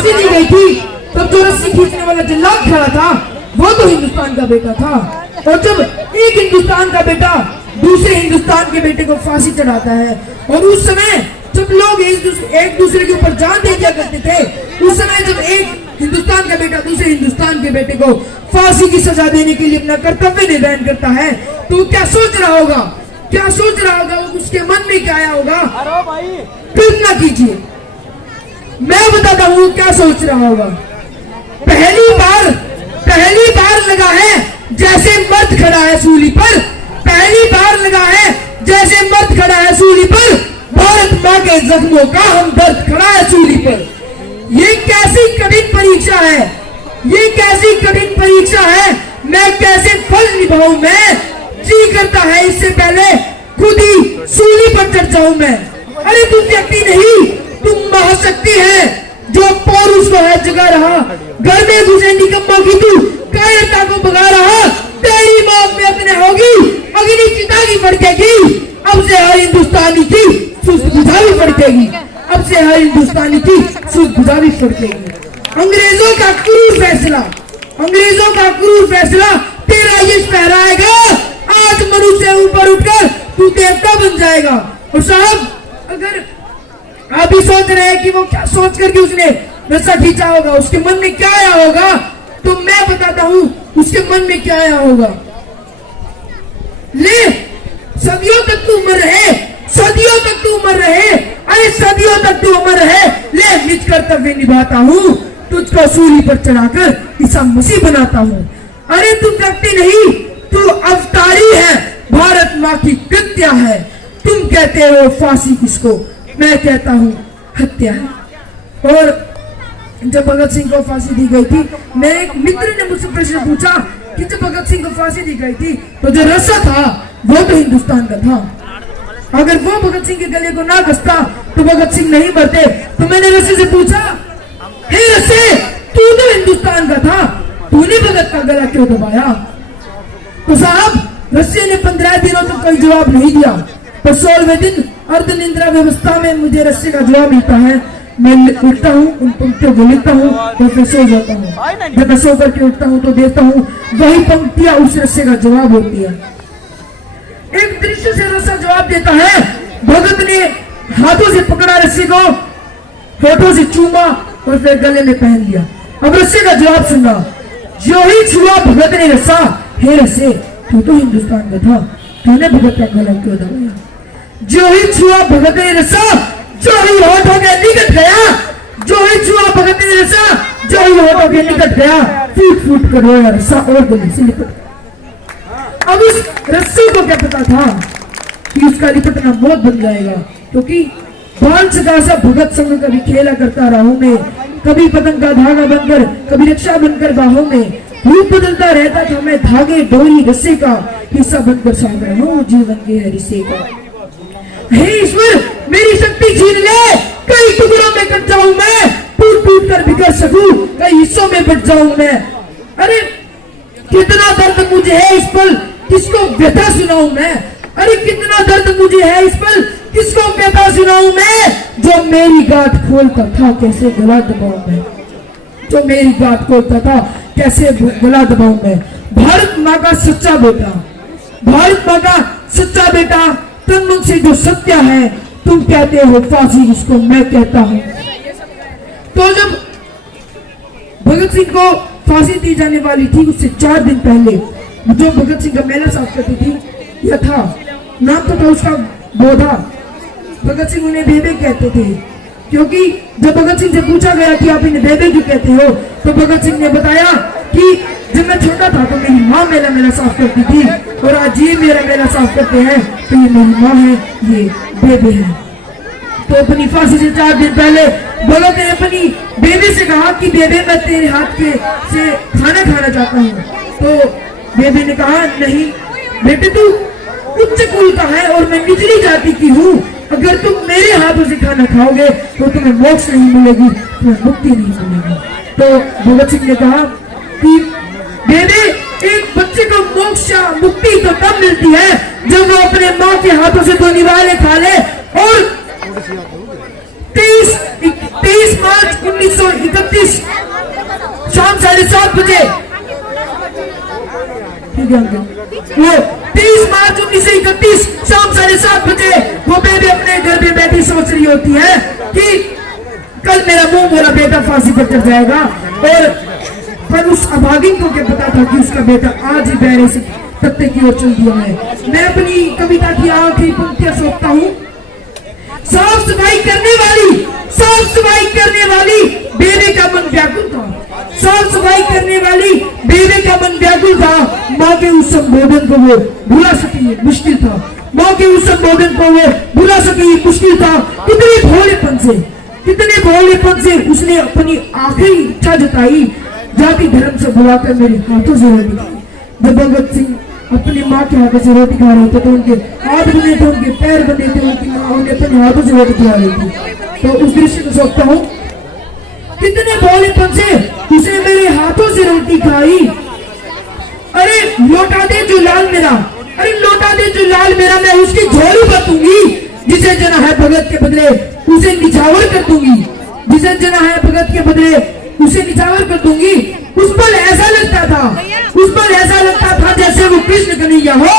फांसी दी गई थी तब जो रस्सी खींचने वाला जल्लाद खड़ा था वो तो हिंदुस्तान का बेटा था। और जब एक हिंदुस्तान का बेटा दूसरे हिंदुस्तान के बेटे को फांसी चढ़ाता है, और उस समय जब लोग एक दूसरे के ऊपर जान दे दिया करते थे, उस समय जब एक हिंदुस्तान का बेटा दूसरे हिंदुस्तान के बेटे को फांसी की सजा देने के लिए अपना कर्तव्य निर्वहन करता है, तो वो क्या सोच रहा होगा, क्या सोच रहा होगा, वो उसके मन में क्या आया होगा? कल्पना कीजिए, मैं बताता हूँ क्या सोच रहा होगा। पहली बार लगा है जैसे मर्द खड़ा है सूली पर, पहली बार लगा है जैसे मर्द खड़ा है सूली पर, भारत माँ के जख्मों का हमदर्द खड़ा है सूली पर। ये कैसी कठिन परीक्षा है, ये कैसी कठिन परीक्षा है, मैं कैसे फल निभाऊं, मैं जी करता है इससे पहले खुद ही सूली पर चढ़ जाऊं मैं। अरे तुम व्यक्ति नहीं, तुम महाशक्ति है जो पौरुष को है जगा रहा, घर में घुसे निकम्मा की तू कायरता को भगा रहा, तेरी मौत में अपने होगी अग्नि चिता की फड़केगी, अब से हर हिंदुस्तानी की सुस्त बुझा भी फड़केगी, अब से हर हिंदुस्तानी की सुस्त बुझा भी फड़केगी। अंग्रेजों का क्रूर फैसला, अंग्रेजों का क्रूर फैसला तेरा यश फहराएगा, आज मनुष्य से ऊपर उठकर तू देवता बन जाएगा। और साहब, अगर आप ही सोच रहे हैं कि वो क्या सोच करके उसने रस्सा खींचा होगा, उसके मन में क्या आया होगा, तो मैं बताता हूं उसके मन में क्या आया होगा। ले सदियों तक तू उमर रहे, सदियों तक तू उमर रहे, अरे सदियों तक तू उमर रहे, ले निज कर्तव्य निभाता हूं, तुझको सूली पर चढ़ाकर ईसा मसीह बनाता हूं। अरे तू व्यक्ति नहीं, तू अवतारी है, भारत माँ की कृत्या है। तुम कहते हो फांसी किसको, मैं कहता हूं हत्या है। और जब भगत सिंह को फांसी दी गई थी, मेरे एक मित्र ने मुझसे प्रश्न पूछा कि जब भगत सिंह को फांसी दी गई थी तो जो रस्सा था वो तो हिंदुस्तान का था, अगर वो भगत सिंह के गले को ना कसता तो भगत सिंह नहीं मरते। तो मैंने रस्से से पूछा, हे रस्से, तू तो हिंदुस्तान का था, तूने भगत का गला क्यों दबाया? तो साहब, रस्से ने 15 दिनों तक कोई जवाब नहीं दिया, पर 16वें दिन अर्ध निंद्रा व्यवस्था में मुझे रस्से का जवाब मिलता है। मैं उठता हूँ, उन पंक्तियों को लिखता हूँ और फिर सो जाता हूँ। जब मैं सो करके उठता हूँ तो देखता हूँ वही पंक्तियां उस रस्से का जवाब होती है। एक दृश्य से रस्सा जवाब देता है। भगत ने हाथों से पकड़ा रस्से को, होठों से चूमा और फिर गले में पहन लिया। अब रस्से का जवाब सुनना, जो ही छुआ भगत ने रस्सा, हे रस्से, तू तो हिंदुस्तान का था, तूने भगत का गला क्यों दबाया? जो ही छुआ भगत ने रस्सा, जो ही होठों के निकट गया, जो ही छुआ भगत ने रस्सा, जो ही होठों के निकट गया, फूट फूट कर रोया रस्सा और गले से लिपट। अब उस रस्से को क्या पता था कि उसका लिपटना मौत बन जाएगा, क्योंकि बाल सगा सा भगत संग कभी खेला करता राहों में, कभी पतंग का धागा बनकर, कभी रक्षा बनकर बाहों में, रूप बदलता रहता था मैं धागे डोरी रस्से का, हिस्सा बनकर साथ रहा हूं जीवन के हर हिस्से का। हे ईश्वर, मेरी शक्ति छीन ले, कई टुकड़ों में कट जाऊं मैं, टूट टूट कर बिखर सकूं, कई हिस्सों में बट जाऊं मैं। अरे कितना दर्द मुझे है इस पल, किसको व्यथा सुनाऊं मैं? अरे कितना दर्द मुझे है इस पल, किसको व्यथा सुनाऊं मैं? जो मेरी गांठ खोलता था कैसे गला दबाऊं मैं, जो मेरी गांठ खोलता था कैसे गला दबाऊं मैं। भारत माँ का सच्चा बेटा, भारत माँ का सच्चा बेटा, तन मन से जो सत्य है, तुम कहते हो फांसी, जिसको मैं कहता हूं। तो जब भगत सिंह को फांसी दी जाने वाली थी, उससे 4 दिन पहले जो भगत सिंह का मेला साफ करती थी, यह था, नाम तो था उसका बोधा। भगत सिंह उन्हें बेबे कहते थे, क्योंकि जब भगत सिंह से पूछा गया कि आप इन्हें बेबे क्यों कहते हो, तो भगत सिंह ने बताया कि जब मैं छोटा था तो मेरी माँ मेरा साफ करती थी, और आज ये मेरा मेला साफ करते हैं, तो ये मेरी माँ है, ये बेबे है। तो अपनी फांसी से 4 दिन पहले भगत ने अपनी बेबे से कहा कि बेबे, मैं तेरे हाथ के से खाना खाना चाहता हूँ। तो बेबे ने कहा, नहीं बेटे, तू उच्च कुल का है और मैं निचली जाति की हूँ, अगर तुम मेरे हाथों से खाना खाओगे तो तुम्हें मोक्ष नहीं मिलेगी, तुम्हें मुक्ति नहीं मिलेगी। तो भगत सिंह ने कहा कि बेबे, एक बच्चे को मोक्ष या मुक्ति तो तब मिलती है जब वो अपने माँ के हाथों से 2 निवाले खा ले। और 23 मार्च 1931 7:30 बजे, ठीक है अंकल, वो 30 मार्च 1931 शाम 7:30 बजे वो बेबी अपने घर पे बैठी सोच रही होती है कि कल मेरा मुंह बोला बेटा फांसी पर चढ़ जाएगा, और पर उस अभागिन को क्या पता था कि उसका बेटा आज ही बहरे से तख्ते की ओर चल दिया है। मैं अपनी कविता की आखिरी पंक्तियां सोचता हूँ। साफ सफाई करने वाली बेबे का मन व्याकुल था, साफ सफाई करने वाली बेबे का मन व्याकुल था। माँ के उस संबोधन को वो भुला सकी मुश्किल था, माँ के उस संबोधन को वो भुला सकी मुश्किल था। कितने भोलेपन से उसने अपनी आखिरी इच्छा जताई, जाति धर्म से बुलाकर मेरे हाथों से रोटी खाई। जब भगत सिंह अपनी माँ के हाथों से रोटी खा रहे थे तो उनके हाथ बने थे, उनके पैर बने थे, उनकी माँ उन्हें अपने हाथों से रोटी खिला रही थी। तो उस दृश्य को सोचता हूँ, कितने भोलेपन से उसने मेरे हाथों से रोटी खाई। अरे लौटा दे जो लाल मेरा, अरे लौटा दे जो लाल मेरा, मैं उसकी झोली बतूंगी। जिसे जना है भगत के बदले उसे निछावर कर दूंगी, जिसे जना है भगत के बदले उसे निछावर कर दूंगी। उस पर ऐसा लगता था जैसे वो कृष्ण कन्हैया हो,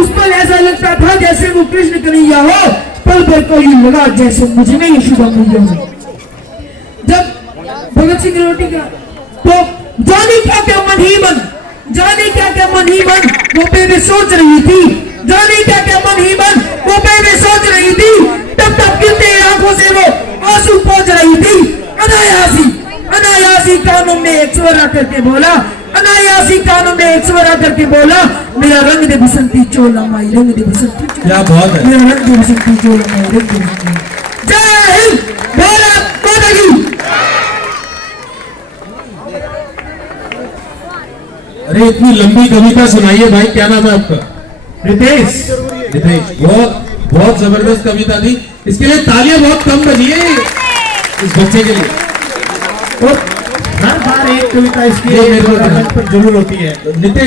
उस पर ऐसा लगता था जैसे वो कृष्ण कन्हैया हो। पल भर को यूं लगा जैसे मुझे में ये शुभ मूल्य हो। जब भगत सिंह रोटी का तो जाने क्या मन ही मन, जाने क्या मन ही मन वो बेबे सोच रही थी, जाने क्या मन ही मन वो बेबे सोच रही थी। तब तक गिरते आंखों से वो आंसू पहुंच रही थी। अनायासी कानों में एक स्वर आकर के बोला, अनायासी कानों में एक स्वर आकर के बोला, मेरा रंग दे बसंती चोला माई, रंग दे बसंती चोला। क्या बात है, मेरा रंग दे बसंती चोला माई, रंग दे बसंती। जय हिंद, भारत माता की। अरे इतनी लंबी कविता सुनाइए भाई, क्या नाम है आपका? रितेश, बहुत जबरदस्त कविता थी। इसके लिए तालियां बहुत कम बजी है इस बच्चे के लिए। और हर बार एक कविता इसकी ये मेरे को पर जरूर होती है। नितेश,